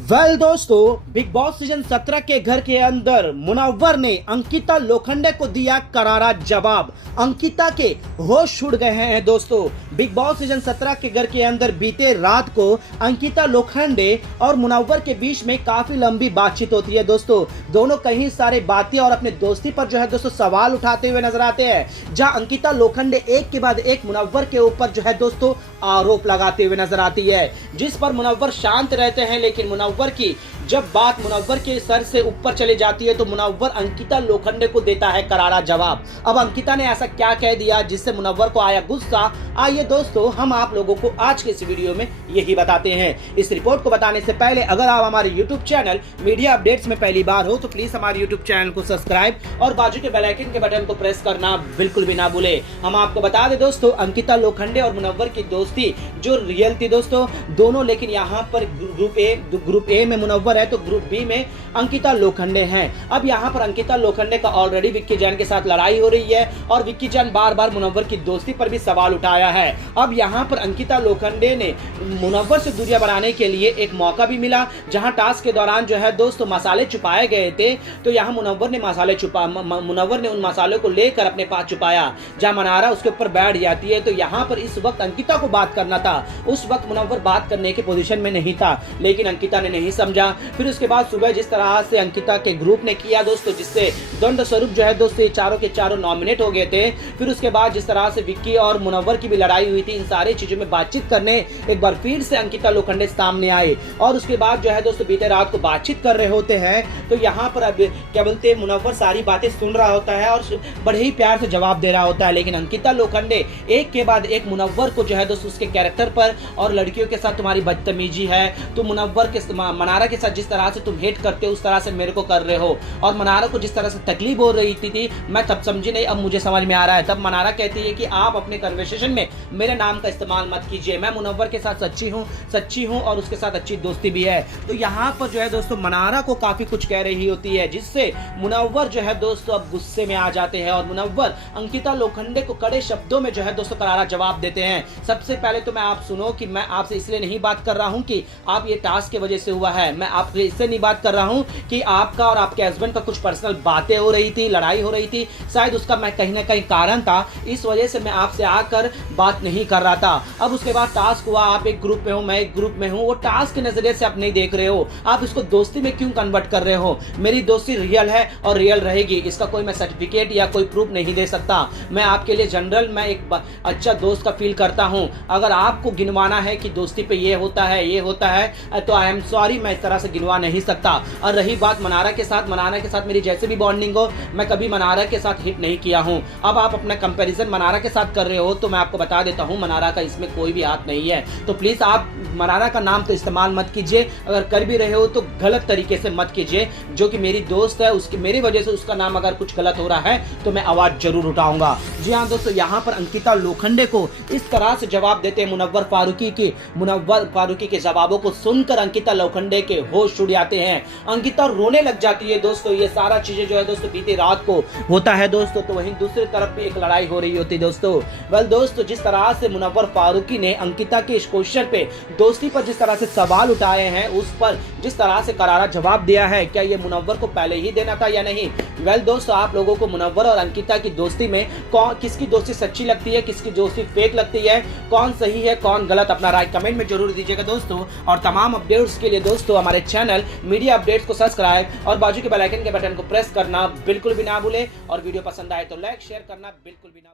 दोस्तों, big boss season 17 के घर के अंदर मुनव्वर ने अंकिता लोखंडे को दिया करारा जवाब। अंकिता के होश उड़ गए हैं दोस्तों। बिग बॉस सीजन 17 के घर के अंदर बीते रात को अंकिता लोखंडे और मुनव्वर के बीच में काफी लंबी बातचीत होती है दोस्तों। दोनों कई सारे बातें और अपने दोस्ती पर जो है दोस्तों सवाल उठाते हुए नजर आते हैं, जहां अंकिता लोखंडे एक के बाद एक मुनव्वर के ऊपर जो है दोस्तों आरोप लगाते हुए नजर आती है, जिस पर मुनव्वर शांत रहते हैं। लेकिन मुनव्वर की जब बात मुनव्वर के सर से ऊपर चली जाती है तो मुनव्वर अंकिता लोखंडे को देता है करारा जवाब। अब अंकिता ने ऐसा क्या कह दिया जिससे मुनव्वर को आया गुस्सा, आइए दोस्तों हम आप लोगों को आज के इस वीडियो में यही बताते हैं। इस रिपोर्ट को बताने से पहले अगर आप हमारे यूट्यूब चैनल मीडिया अपडेट्स में पहली बार हो तो प्लीज हमारे यूट्यूब चैनल को सब्सक्राइब और बाजू के बेल आइकन के बटन को प्रेस करना बिल्कुल भी ना भूले। हम आपको बता दें दोस्तों, अंकिता लोखंडे और मुनव्वर की दोस्ती जो रियल थी दोस्तों दोनों, लेकिन यहाँ पर ग्रुप ए में मुनव्वर है तो ग्रुप बी में अंकिता लोखंडे हैं। अब यहाँ पर अंकिता लोखंडे का ऑलरेडी विक्की जैन के साथ लड़ाई हो रही है और विक्की जैन बार बार मुनव्वर की दोस्ती पर भी सवाल उठाया है। अब यहाँ पर अंकिता लोखंडे ने मुनव्वर से दूरियां बनाने के लिए एक मौका भी मिला, जहां टास्क के दौरान जो है दोस्तों मसाले छुपाए गए थे, तो यहाँ मुनव्वर ने उन मसालों को लेकर अपने पास छुपाया, जहां मनारा उसके ऊपर बैठ जाती है। तो यहाँ पर इस वक्त अंकिता को बात करना था, उस वक्त मुनव्वर बात करने की पोजीशन में नहीं था, लेकिन अंकिता ने नहीं समझा। फिर उसके बाद सुबह जिस तरह से अंकिता के ग्रुप ने किया दोस्तों, जिससे दंड स्वरूप जो है दोस्तों चारों के चारों नॉमिनेट हो गए थे। फिर उसके बाद जिस तरह से विक्की और मुनव्वर की भी लड़ाई हुई थी, इन सारी चीजों में बातचीत करने एक बार फिर से अंकिता लोखंडे सामने आए और उसके बाद जो है दोस्तों बीते रात को बातचीत कर रहे होते हैं। तो यहाँ पर अब क्या बोलते हैं, मुनव्वर सारी बातें सुन रहा होता है और बड़े ही प्यार से जवाब दे रहा होता है, लेकिन अंकिता लोखंडे एक के बाद एक मुनव्वर को जो है दोस्तों उसके कैरेक्टर पर और लड़कियों के साथ तुम्हारी बदतमीजी है, तो मुनव्वर के मनारा के साथ जिस तरह से तुम हेट करते हो उस तरह से मेरे को कर रहे हो, और मनारा को जिस तरह से तकलीफ हो रही थी मैं तब समझी नहीं, अब मुझे समझ में आ रहा है। तब मनारा कहती है कि आप अपने कन्वर्सेशन में मेरे नाम का इस्तेमाल मत कीजिए, मैं मुनव्वर के साथ सच्ची हूं और उसके साथ अच्छी दोस्ती भी है। तो यहाँ पर जो है दोस्तों मनारा को काफी कुछ कह रही होती है, जिससे मुनव्वर जो है दोस्तों अब गुस्से में आ जाते हैं और मुनव्वर अंकिता लोखंडे को कड़े शब्दों में जो है दोस्तों करारा जवाब देते हैं। सबसे पहले तो मैं आप सुनो कि मैं आपसे इसलिए नहीं बात कर रहा हूं कि आप ये टास्क की वजह से हुआ है, मैं आपसे इससे नहीं बात कर रहा हूं कि आपका और आपके हस्बैंड का कुछ पर्सनल बातें हो रही थी, लड़ाई हो रही थी, शायद उसका मैं कहीं ना कहीं कारण था, इस वजह से मैं आपसे आकर बात नहीं कर रहा था। अब उसके बाद टास्क हुआ, आप एक ग्रुप में हो मैं एक ग्रुप में हूं, वो टास्क के नजरिए से आप नहीं देख रहे हो, आप इसको दोस्ती में क्यों कन्वर्ट कर रहे हो। मेरी दोस्ती रियल है और रियल रहेगी, इसका कोई मैं सर्टिफिकेट या कोई प्रूफ नहीं दे सकता। मैं आपके लिए जनरल मैं एक अच्छा दोस्त का फील करता हूं। अगर आपको गिनवाना है कि दोस्ती पे ये होता है तो आई एम सॉरी, मैं इस तरह से गिनवा नहीं सकता। और रही बात मनारा के साथ मेरी जैसे भी बॉन्डिंग हो, मैं कभी मनारा के साथ हिट नहीं किया हूं। अब आप अपना कंपैरिजन मनारा के साथ कर रहे हो तो मैं आपको बता देता हूं मनारा का इसमें कोई भी हाथ नहीं है। तो प्लीज आप मनारा का नाम तो इस्तेमाल मत कीजिए, अगर कर भी रहे हो तो गलत तरीके से मत कीजिए। जो कि मेरी दोस्त है, उसकी मेरी वजह से उसका नाम अगर कुछ गलत हो रहा है तो मैं आवाज जरूर उठाऊंगा। जी हाँ दोस्तों, यहाँ पर अंकिता लोखंडे को इस तरह से जवाब देते हैं मुनव्वर फारूकी के जवाबों को सुनकर अंकिता लोखंडे के होश उड़ जाते हैं। अंकिता रोने लग जाती है दोस्तों। ये सारा चीजें जो है दोस्तों बीती रात को होता है दोस्तों। तो वहीं दूसरी तरफ भी एक लड़ाई हो रही होती है दोस्तों। दोस्तों जिस तरह से मुनव्वर फारूकी ने अंकिता के इस क्वेश्चन पे दोस्ती पर जिस तरह से सवाल उठाए हैं, उस पर जिस तरह से करारा जवाब दिया है, क्या ये मुनव्वर को पहले ही देना था या नहीं। दोस्तों आप लोगों को मुनव्वर और अंकिता की दोस्ती में किसकी दोस्ती सच्ची लगती है, किसकी दोस्ती फेक लगती है, कौन सही है कौन गलत, अपना राय कमेंट में जरूर दीजिएगा दोस्तों। और तमाम अपडेट्स के लिए दोस्तों हमारे चैनल मीडिया अपडेट्स को सब्सक्राइब और बाजू के बेल आइकन के बटन को प्रेस करना बिल्कुल भी ना भूलें। और वीडियो पसंद आए तो लाइक शेयर करना बिल्कुल भी ना भूलें।